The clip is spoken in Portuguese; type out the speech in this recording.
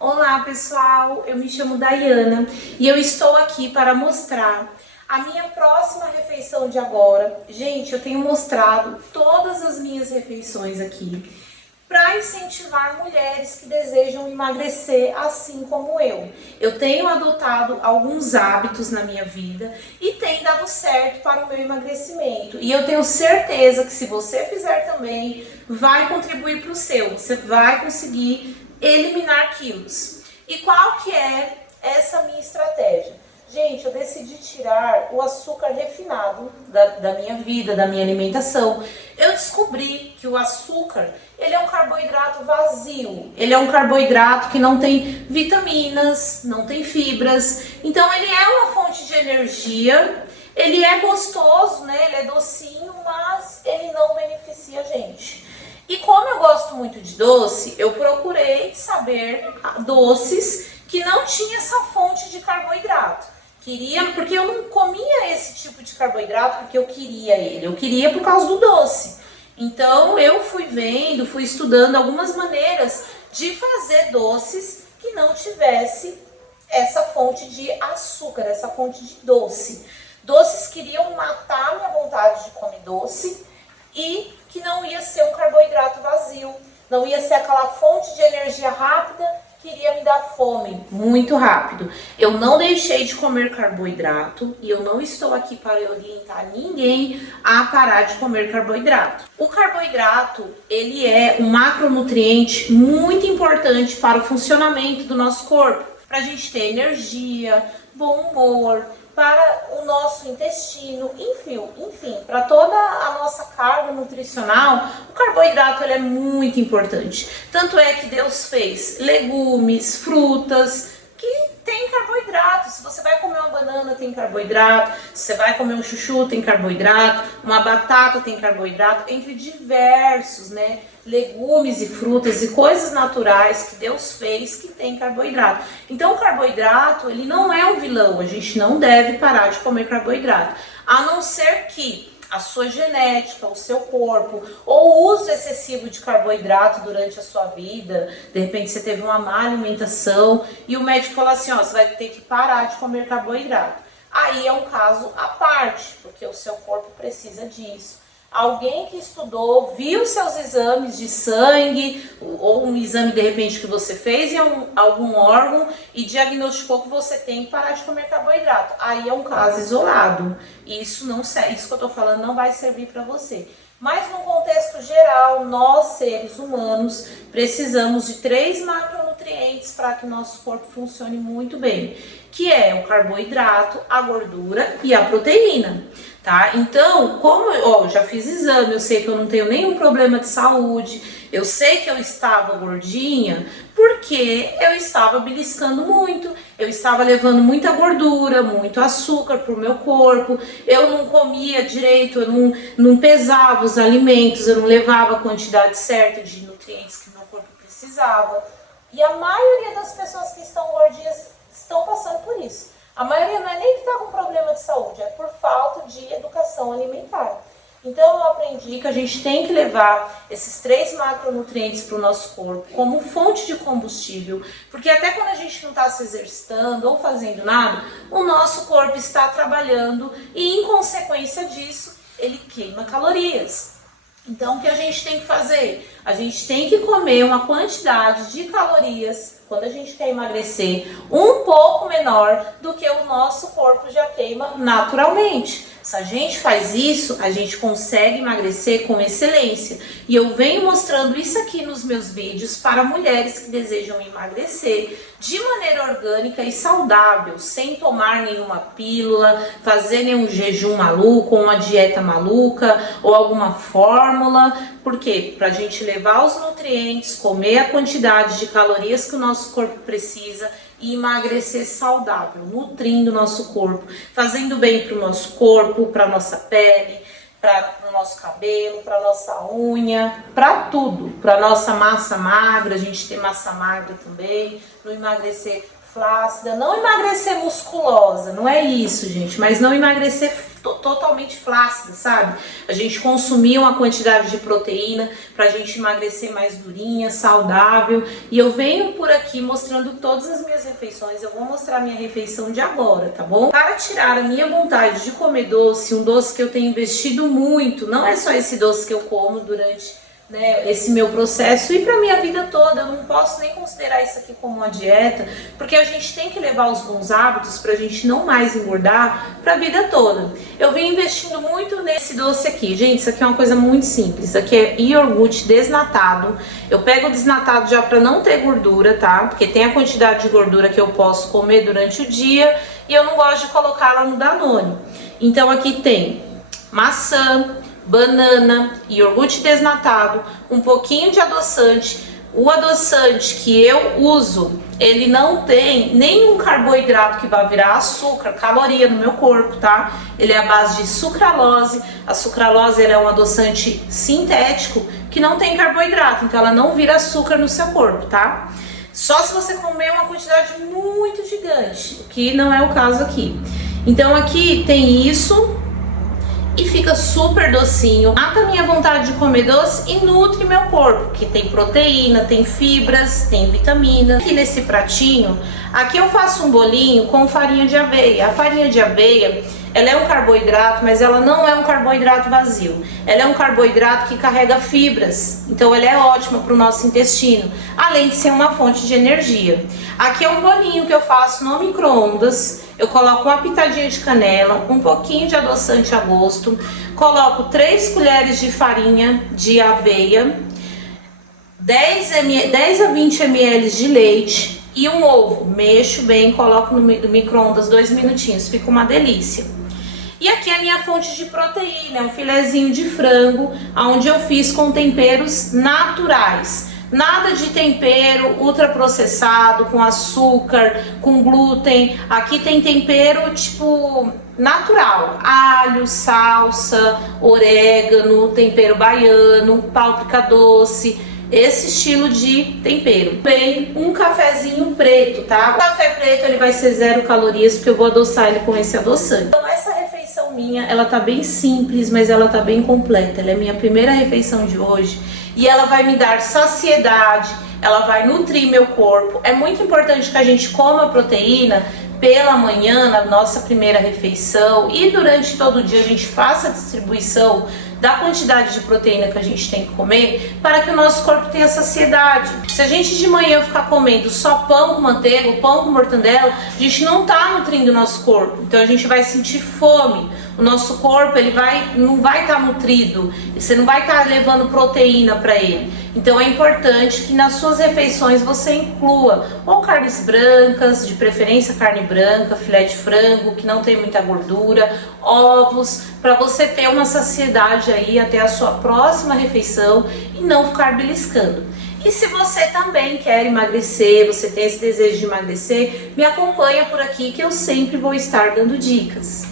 Olá pessoal, eu me chamo Dayana e eu estou aqui para mostrar a minha próxima refeição de agora. Gente, eu tenho mostrado todas as minhas refeições aqui para incentivar mulheres que desejam emagrecer assim como eu. Eu tenho adotado alguns hábitos na minha vida e tem dado certo para o meu emagrecimento. E eu tenho certeza que se você fizer também, vai contribuir para o seu. Você vai conseguir eliminar quilos. E qual que é essa minha estratégia? Gente, eu decidi tirar o açúcar refinado da minha vida, da minha alimentação. Eu descobri que o açúcar, ele é um carboidrato vazio. Ele é um carboidrato que não tem vitaminas, não tem fibras. Então ele é uma fonte de energia, ele é gostoso, né? Ele é docinho, mas ele não beneficia a gente. E como eu gosto muito de doce, eu procurei saber doces que não tinha essa fonte de carboidrato. Porque eu não comia esse tipo de carboidrato porque eu queria ele, eu queria por causa do doce. Então eu fui vendo, fui estudando algumas maneiras de fazer doces que não tivesse essa fonte de açúcar, essa fonte de doce. Doces que iriam matar minha vontade de comer doce e que não ia ser um carboidrato vazio, não ia ser aquela fonte de energia rápida que iria me dar fome muito rápido. Eu não deixei de comer carboidrato e eu não estou aqui para orientar ninguém a parar de comer carboidrato. O carboidrato, ele é um macronutriente muito importante para o funcionamento do nosso corpo, para a gente ter energia, bom humor, para o nosso intestino, enfim, para toda a nossa carga nutricional, o carboidrato ele é muito importante. Tanto é que Deus fez legumes, frutas, que tem carboidrato. Se você vai comer uma banana, tem carboidrato. Se você vai comer um chuchu, tem carboidrato. Uma batata tem carboidrato, entre diversos, né? Legumes e frutas e coisas naturais que Deus fez que tem carboidrato. Então o carboidrato, ele não é um vilão, a gente não deve parar de comer carboidrato, a não ser que a sua genética, o seu corpo, ou o uso excessivo de carboidrato durante a sua vida, de repente você teve uma má alimentação e o médico falou assim, ó, você vai ter que parar de comer carboidrato. Aí é um caso à parte, porque o seu corpo precisa disso. Alguém que estudou, viu seus exames de sangue ou um exame de repente que você fez em algum órgão e diagnosticou que você tem que parar de comer carboidrato. Aí é um caso isolado. Isso não serve, isso que eu estou falando não vai servir para você. Mas no contexto geral, nós seres humanos precisamos de 3 macronutrientes para que nosso corpo funcione muito bem, que é o carboidrato, a gordura e a proteína. Tá? Então, como eu já fiz exame, eu sei que eu não tenho nenhum problema de saúde, eu sei que eu estava gordinha porque eu estava beliscando muito, eu estava levando muita gordura, muito açúcar para o meu corpo, eu não comia direito, eu não pesava os alimentos, eu não levava a quantidade certa de nutrientes que meu corpo precisava. E a maioria das pessoas que estão gordinhas estão passando por isso. A maioria não é nem que está com problema de saúde, é por falta de educação alimentar. Então eu aprendi que a gente tem que levar esses 3 macronutrientes para o nosso corpo como fonte de combustível, porque até quando a gente não está se exercitando ou fazendo nada, o nosso corpo está trabalhando e em consequência disso ele queima calorias. Então o que a gente tem que fazer? A gente tem que comer uma quantidade de calorias, quando a gente quer emagrecer, um pouco menor do que o nosso corpo já queima naturalmente. Se a gente faz isso, a gente consegue emagrecer com excelência. E eu venho mostrando isso aqui nos meus vídeos para mulheres que desejam emagrecer de maneira orgânica e saudável, sem tomar nenhuma pílula, fazer nenhum jejum maluco, ou uma dieta maluca, ou alguma fórmula. Por quê? Para a gente levar os nutrientes, comer a quantidade de calorias que o nosso corpo precisa e emagrecer saudável, nutrindo o nosso corpo, fazendo bem para o nosso corpo, para a nossa pele, para o nosso cabelo, para a nossa unha, para tudo, para a nossa massa magra, a gente tem massa magra também, não emagrecer flácida, não emagrecer musculosa, não é isso, gente, mas não emagrecer totalmente flácida, sabe? A gente consumia uma quantidade de proteína pra gente emagrecer mais durinha, saudável. E eu venho por aqui mostrando todas as minhas refeições. Eu vou mostrar a minha refeição de agora, tá bom? Para tirar a minha vontade de comer doce, um doce que eu tenho investido muito, não é só esse doce que eu como durante esse meu processo e para minha vida toda. Eu não posso nem considerar isso aqui como uma dieta, porque a gente tem que levar os bons hábitos para a gente não mais engordar para a vida toda. Eu venho investindo muito nesse doce aqui, gente. Isso aqui é uma coisa muito simples. Isso aqui é iogurte desnatado. Eu pego o desnatado já para não ter gordura, tá? Porque tem a quantidade de gordura que eu posso comer durante o dia e eu não gosto de colocar lá no Danone. Então aqui tem maçã, banana, iogurte desnatado, um pouquinho de adoçante. O adoçante que eu uso, ele não tem nenhum carboidrato que vai virar açúcar, caloria no meu corpo, tá? Ele é à base de sucralose. A sucralose, ela é um adoçante sintético que não tem carboidrato, então ela não vira açúcar no seu corpo, tá? Só se você comer uma quantidade muito gigante, que não é o caso aqui. Então aqui tem isso e fica super docinho, mata a minha vontade de comer doce e nutre meu corpo, que tem proteína, tem fibras, tem vitamina. Aqui nesse pratinho, aqui eu faço um bolinho com farinha de aveia. A farinha de aveia, ela é um carboidrato, mas ela não é um carboidrato vazio. Ela é um carboidrato que carrega fibras, então ela é ótima para o nosso intestino, além de ser uma fonte de energia. Aqui é um bolinho que eu faço no micro-ondas. Eu coloco uma pitadinha de canela, um pouquinho de adoçante a gosto, coloco 3 colheres de farinha de aveia, 10 a 20 ml de leite e um ovo. Mexo bem, coloco no micro-ondas 2 minutinhos, fica uma delícia. E aqui a minha fonte de proteína, é um filezinho de frango, onde eu fiz com temperos naturais. Nada de tempero ultraprocessado, com açúcar, com glúten. Aqui tem tempero tipo natural, alho, salsa, orégano, tempero baiano, páprica doce, esse estilo de tempero. Bem, um cafezinho preto, tá? O café preto ele vai ser 0 calorias, porque eu vou adoçar ele com esse adoçante. Então essa refeição minha, ela tá bem simples, mas ela tá bem completa. Ela é minha primeira refeição de hoje e ela vai me dar saciedade, ela vai nutrir meu corpo. É muito importante que a gente coma proteína pela manhã, na nossa primeira refeição, e durante todo o dia a gente faça a distribuição da quantidade de proteína que a gente tem que comer para que o nosso corpo tenha saciedade. Se a gente de manhã ficar comendo só pão com manteiga, pão com mortandela, a gente não está nutrindo o nosso corpo, então a gente vai sentir fome. O nosso corpo não vai estar nutrido, você não vai estar levando proteína para ele. Então é importante que nas suas refeições você inclua ou carnes brancas, de preferência carne branca, filé de frango, que não tem muita gordura, ovos, para você ter uma saciedade aí até a sua próxima refeição e não ficar beliscando. E se você também quer emagrecer, você tem esse desejo de emagrecer, me acompanha por aqui que eu sempre vou estar dando dicas.